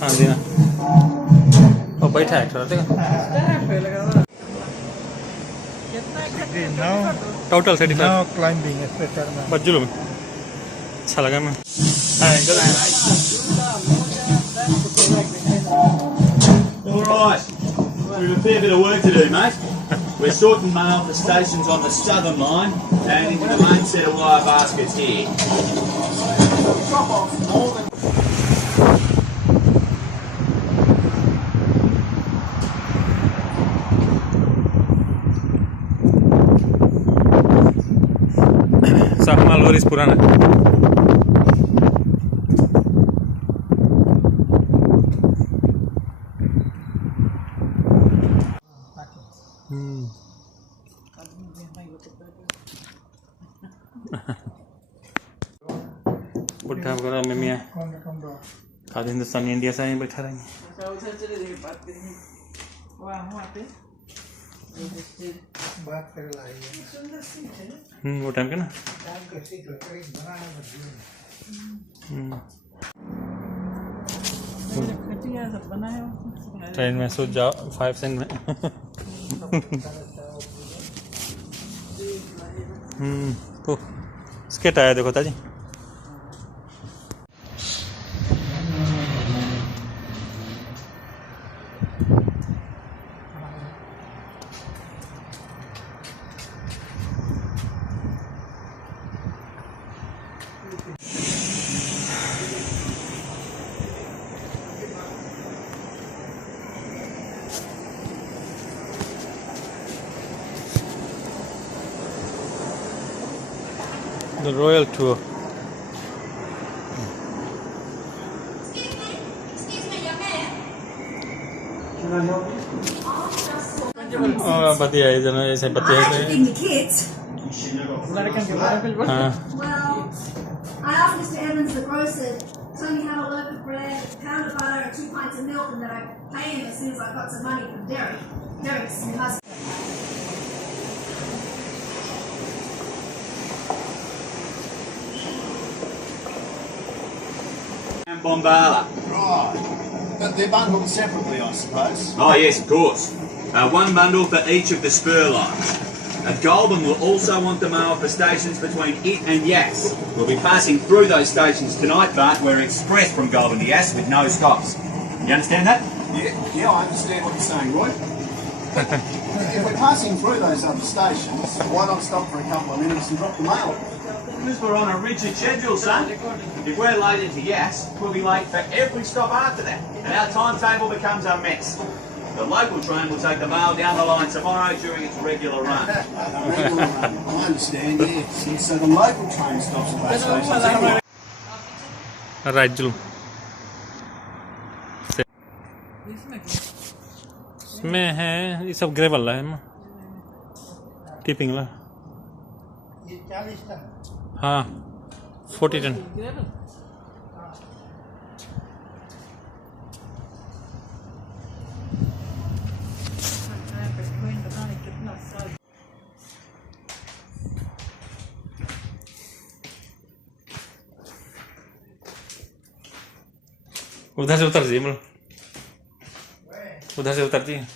हाँ जी ना और बैठा है थोड़ा देखो total 35 Now climbing is better now. बज्जुलो में अच्छा लगा मैं Alright, we've a fair bit of work to do, mate. We're sorting mail for stations on the southern line and into the main set of wire baskets here. Drop off more than Amma loris पुराना बुढ़ा वगैरह में मियाँ खाली Hindustan India से आए बैठा रहेंगे वो टाइम के ना ट्रेन में सो जाओ 5 सेंट में तो इसके टायर देखो ताजी The Royal Tour. Oh, बढ़िया है जनो ऐसे बढ़िया है। हाँ। Well, I asked Mr. Evans, the grocer, to me have a loaf of bread, a pound of butter, and 2 pints of milk, and that I pay him as soon as I got some money from Derek. Derek's husband. Bombala. Right. But they're bundled separately, I suppose. Oh yes, of course. One bundle for each of the spur lines. Goulburn will also want the mail for stations between it and Yass. We'll be passing through those stations tonight, but we're express from Goulburn to Yass with no stops. You understand that? Yeah, I understand what you're saying, Roy. But if we're passing through those other stations, why not stop for a couple of minutes and drop the mail? Because we're on a rigid schedule, son. If we're late into Yass, we'll be late for every stop after that. And our timetable becomes a mess. The local train will take the mail down the line tomorrow during its regular run. I understand, yes. So the local train stops at those stations anyway. Right, Julu. इसमें है ये सब gravel है ना tipping ला ये 40 ton हाँ 40 ton उधर से उतर जी मतलब उधर से उतरती है